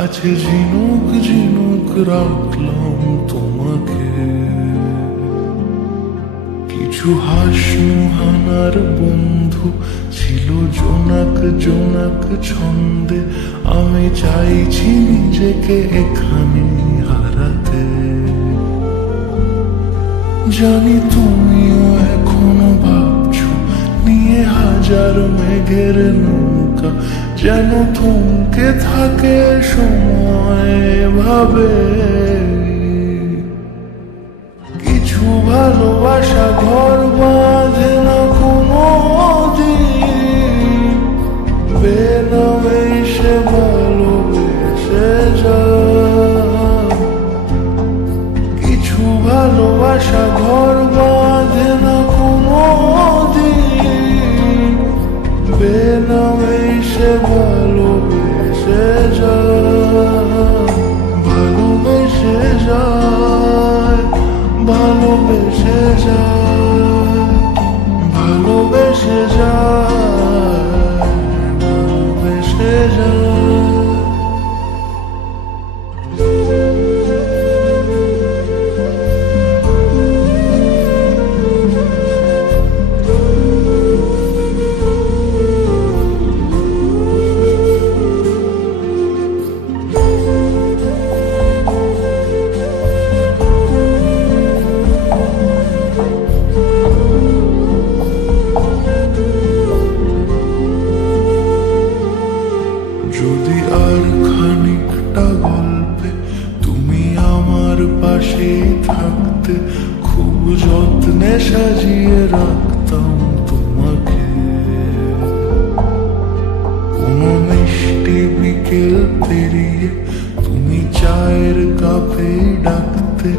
কাছে ঝিনুক ঝিনুক রাখলাম তোমাকে। কিছু হাসনুহানার বন্ধু ছিল জোনাক জোনাক ছন্দে, আমি চাইছি নিজেকে এখানে হারাতে। জানি তুমিও এখনো ভাবছো নিয়ে হাজার মেঘের নৌকা, যেন থমকে থাকে সময় ভাবে। কিছু ভালোবাসা ঘর বাঁধে না কোনো দিন, বেনামে সে ভালোবেসে যায়। কিছু ভালোবাসা ঘর বাঁধে না কোনো দিন, বেনামে সে ভালোবেসে যায়। ভালোবেসে যায়, ভালোবেসে যায়, ভালোবেসে যায়, ভালোবেসে যায়। যদি আর খানিকটা গল্পে তুমি আমার পাশেই থাকতে, খুব যত্নে সাজিয়ে রাখতাম তোমাকে। কোনো মিষ্টি বিকেল পেরিয়ে তুমি চায়ের কাপেই ডাকতে,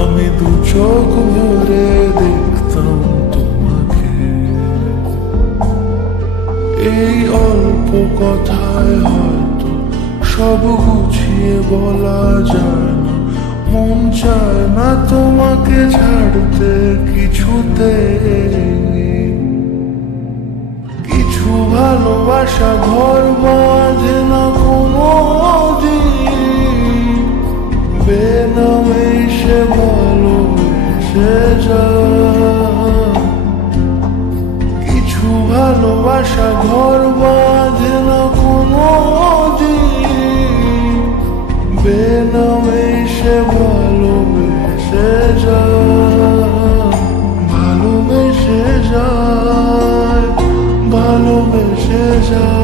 আমি দু চোখ ভরে দেখতাম তোমাকে। এই অল্প কথায় হয়তো সব গুছিয়ে বলা যায় না, মন চায় না তোমাকে ছাড়তে কিছুতে। কিছু ভালোবাসা ঘর বাঁধে না কোনো দিন, বেনামে সে ভালোবেসে যায়। কিছু ভালোবাসা ঘর বাঁধে না কোনো দিন, বেনামে সে ভালোবেসে যায়। ভালোবেসে যায়, ভালোবেসে যায়।